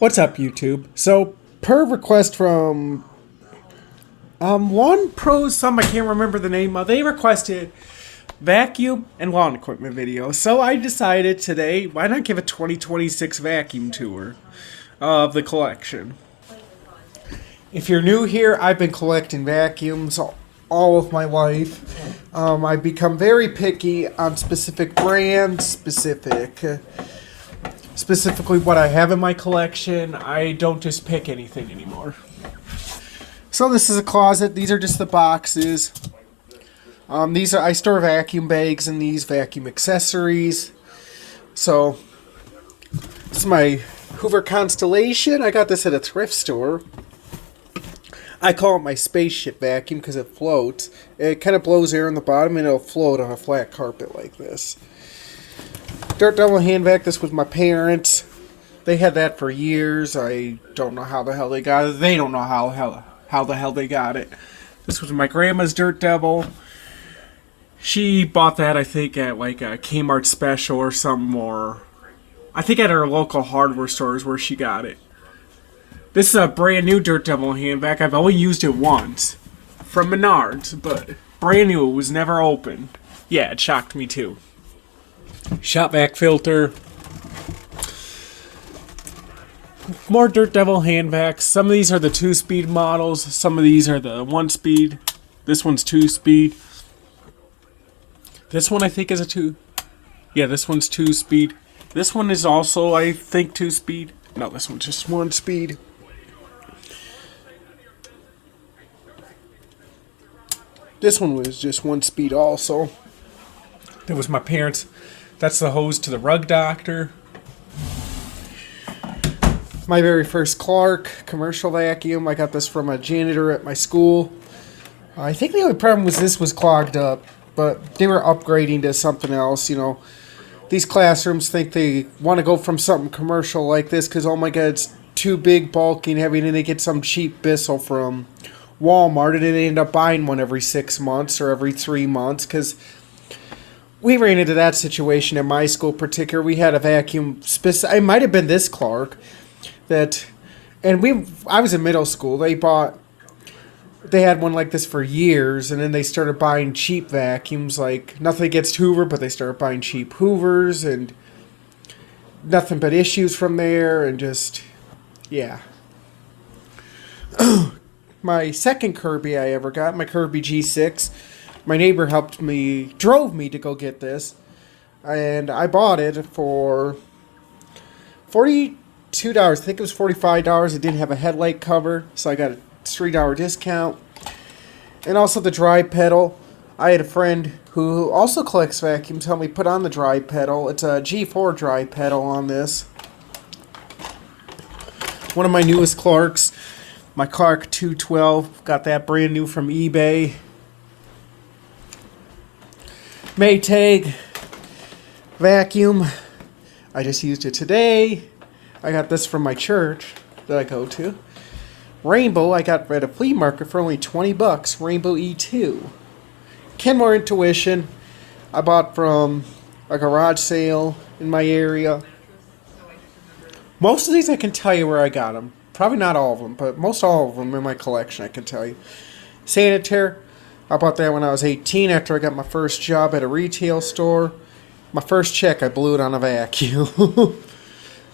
What's up, YouTube? So, per request from Lawn Pros, some I can't remember the name. They requested vacuum and lawn equipment video. So I decided today, why not give a 2026 vacuum tour of the collection? If you're new here, I've been collecting vacuums all of my life. I've become very picky on specific brands, specifically what I have in my collection. I don't just pick anything anymore. So this is a closet. These are just the boxes. I store vacuum bags and these vacuum accessories. So this is my Hoover Constellation. I got this at a thrift store. I call it my spaceship vacuum because it floats. It kind of blows air in the bottom and it'll float on a flat carpet like this. Dirt Devil hand vac. This was my parents. They had that for years. I don't know how the hell they got it. They don't know how the hell they got it. This was my grandma's Dirt Devil. She bought that, I think, at like a Kmart special or something, or I think at her local hardware stores where she got it. This is a brand new Dirt Devil hand vac. I've only used it once from Menards, but brand new. It was never open. Yeah, it shocked me too. Shop vac filter. More Dirt Devil hand vacs. Some of these are the 2-speed models. Some of these are the 1-speed. This one's 2-speed. This one I think is a 2. Yeah, this one's 2-speed. This one is also, I think, 2-speed. No, this one's just 1-speed. This one was just 1-speed also. That was my parents'. That's the hose to the rug doctor. My very first Clark commercial vacuum. I got this from a janitor at my school. I think the only problem was this was clogged up, but they were upgrading to something else. You know, these classrooms think they want to go from something commercial like this because, oh my god, it's too big, bulky, and heavy, and then they get some cheap Bissell from Walmart, and then they end up buying one every 6 months or every 3 months because we ran into that situation at my school. Particular, we had a vacuum. It might have been this Clark that, and I was in middle school. They had one like this for years, and then they started buying cheap vacuums. Like, nothing against Hoover, but they started buying cheap Hoovers, and nothing but issues from there, and just, yeah. My second Kirby I ever got, my Kirby G6. My neighbor drove me to go get this, and I bought it for $42. I think it was $45. It didn't have a headlight cover, so I got a $3 discount. And also the dry pedal. I had a friend who also collects vacuums help me put on the dry pedal. It's a G4 dry pedal on this. One of my newest Clarks, my Clark 212. Got that brand new from eBay. Maytag vacuum. I just used it today. I got this from my church that I go to. Rainbow, I got at a flea market for only $20. Rainbow E2. Kenmore Intuition, I bought from a garage sale in my area. Most of these I can tell you where I got them. Probably not all of them, but most all of them in my collection I can tell you. Sanitaire, I bought that when I was 18 after I got my first job at a retail store. My first check, I blew it on a vacuum.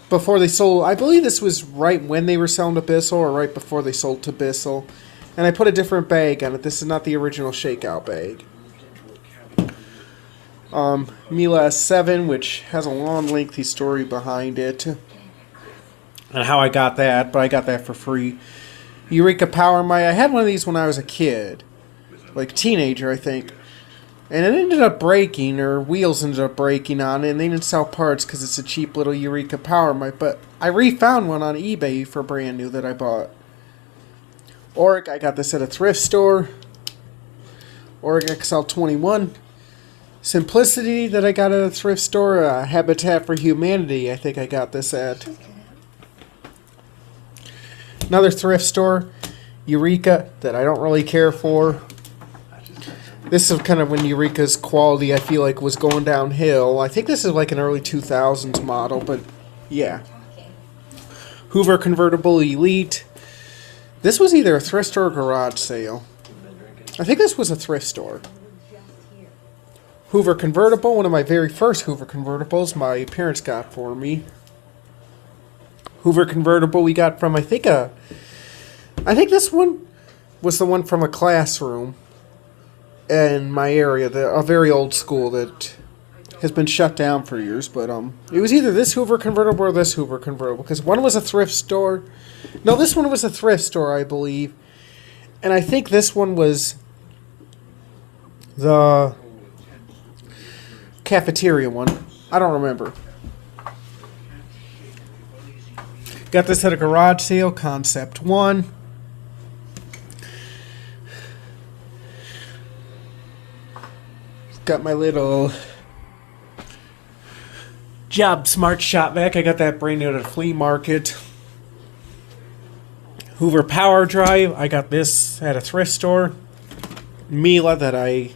Before they sold, I believe this was right when they were selling to Bissell or right before they sold to Bissell. And I put a different bag on it. This is not the original shakeout bag. Miele S7, which has a long, lengthy story behind it. And how I got that, but I got that for free. Eureka Power My. I had one of these when I was a kid. Like teenager, I think. And it ended up breaking, or wheels ended up breaking on it, and they didn't sell parts because it's a cheap little Eureka Power Mic. But I refound one on eBay for brand new that I bought. Oric, I got this at a thrift store. Oric XL21. Simplicity that I got at a thrift store. Habitat for Humanity, I think I got this at. Another thrift store. Eureka, that I don't really care for. This is kind of when Eureka's quality, I feel like, was going downhill. I think this is like an early 2000s model, but yeah. Hoover Convertible Elite. This was either a thrift store or garage sale. I think this was a thrift store. Hoover Convertible, one of my very first Hoover Convertibles my parents got for me. Hoover Convertible we got from, I think this one was the one from a classroom in my area, a very old school that has been shut down for years. But it was either this Hoover Convertible or this Hoover Convertible, because one was a thrift store. No, this one was a thrift store, I believe. And I think this one was the cafeteria one. I don't remember. Got this at a garage sale, Concept 1. Got my little Job Smart shop vac. I got that brand new at a flea market. Hoover Power Drive. I got this at a thrift store. Miele that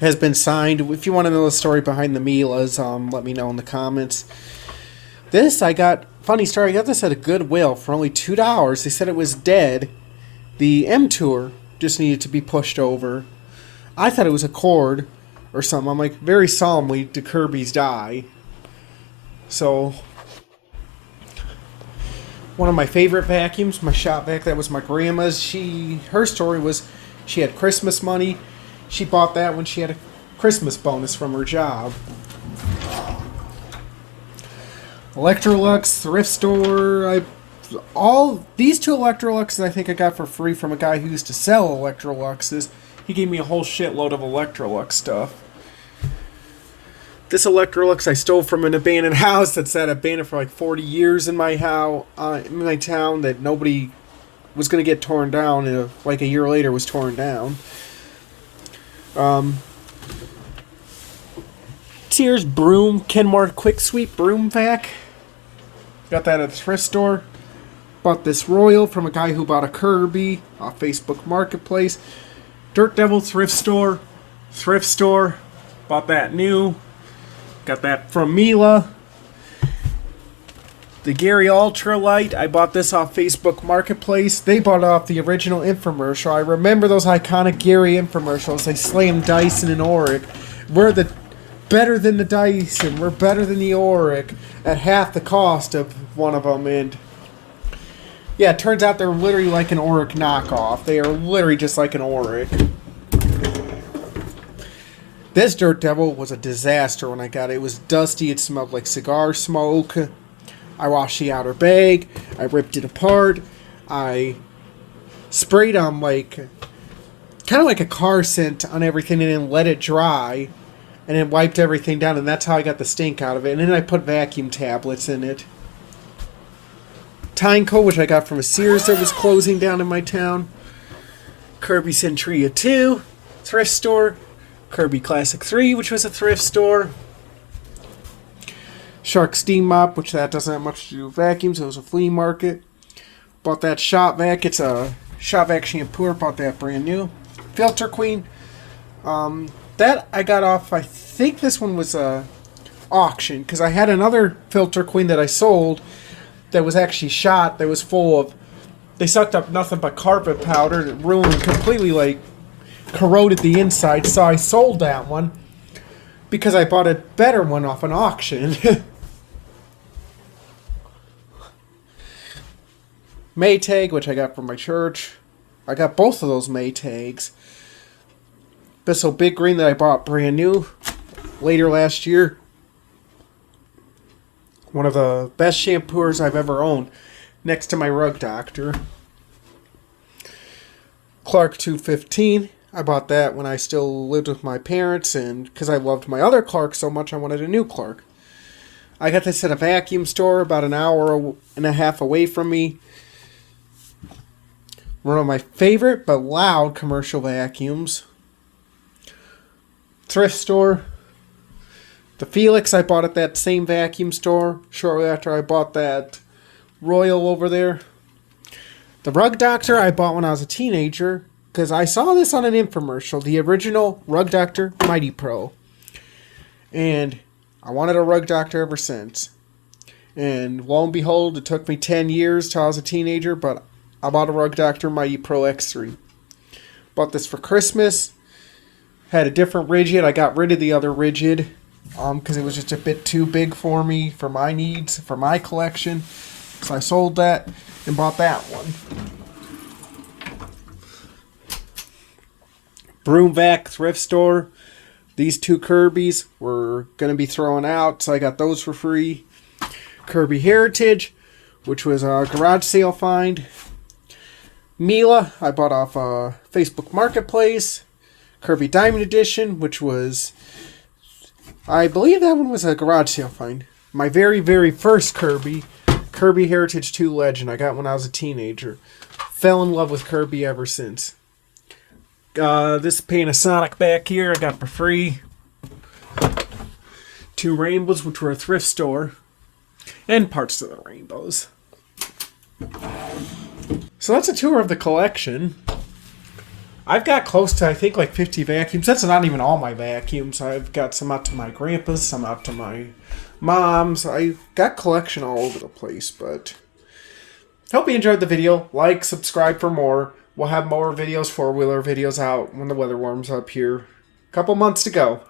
has been signed. If you want to know the story behind the Miele's, let me know in the comments. This I got, funny story, I got this at a Goodwill for only $2. They said it was dead. The M Tour just needed to be pushed over. I thought it was a cord or something. I'm like, very solemnly, do Kirby's die? So, one of my favorite vacuums, my shop vac, that was my grandma's. Her story was she had Christmas money. She bought that when she had a Christmas bonus from her job. Electrolux, thrift store. All these two Electroluxes I think I got for free from a guy who used to sell Electroluxes. He gave me a whole shitload of Electrolux stuff. This Electrolux I stole from an abandoned house that sat abandoned for like 40 years in my house, in my town, that nobody was going to get torn down, and like a year later was torn down. Sears broom, Kenmore Quick Sweep broom vac. Got that at the thrift store. Bought this Royal from a guy who bought a Kirby off Facebook Marketplace. Dirt Devil thrift store. Bought that new. Got that from Miele. The Gary Ultralight. I bought this off Facebook Marketplace. They bought off the original infomercial. I remember those iconic Gary infomercials. They slammed Dyson and Oreck. We're better than the Dyson. We're better than the Oreck at half the cost of one of them. And yeah, it turns out they're literally like an Oreck knockoff. They are literally just like an Oreck. This Dirt Devil was a disaster when I got it. It was dusty. It smelled like cigar smoke. I washed the outer bag. I ripped it apart. I sprayed on kind of like a car scent on everything and then let it dry. And then wiped everything down. And that's how I got the stink out of it. And then I put vacuum tablets in it. Tyneco, which I got from a Sears that was closing down in my town. Kirby Centria 2, thrift store. Kirby Classic 3, which was a thrift store. Shark Steam Mop, which that doesn't have much to do with vacuums. It was a flea market. Bought that Shop Vac. It's a Shop Vac shampooer. Bought that brand new. Filter Queen. That I got off, I think this one was a auction, because I had another Filter Queen that I sold that was actually shot, that was full of, they sucked up nothing but carpet powder, and it ruined completely, corroded the inside, so I sold that one because I bought a better one off an auction. Maytag, which I got from my church. I got both of those Maytags. Bissell Big Green that I bought brand new later last year. One of the best shampooers I've ever owned, next to my Rug Doctor. Clark 215. I bought that when I still lived with my parents, and because I loved my other Clark so much, I wanted a new Clark. I got this at a vacuum store about an hour and a half away from me. One of my favorite but loud commercial vacuums. Thrift store. The Felix I bought at that same vacuum store shortly after I bought that Royal over there. The Rug Doctor I bought when I was a teenager, because I saw this on an infomercial, the original Rug Doctor Mighty Pro. And I wanted a Rug Doctor ever since. And lo and behold, it took me 10 years till I was a teenager, but I bought a Rug Doctor Mighty Pro X3. Bought this for Christmas. Had a different rigid. I got rid of the other rigid because it was just a bit too big for me, for my needs, for my collection. So I sold that and bought that one. Broom Vac thrift store. These two Kirby's were going to be thrown out, so I got those for free. Kirby Heritage, which was a garage sale find. Mila, I bought off Facebook Marketplace. Kirby Diamond Edition, which was, I believe that one was a garage sale find. My very, very first Kirby, Kirby Heritage 2 Legend. I got when I was a teenager. Fell in love with Kirby ever since. This Panasonic back here I got for free. Two Rainbows, which were a thrift store. And parts to the Rainbows. So that's a tour of the collection. I've got close to, I think, like 50 vacuums. That's not even all my vacuums. I've got some out to my grandpa's, some out to my mom's. I got collection all over the place, but hope you enjoyed the video. Like, subscribe for more. We'll have more videos, four-wheeler videos out when the weather warms up here. A couple months to go.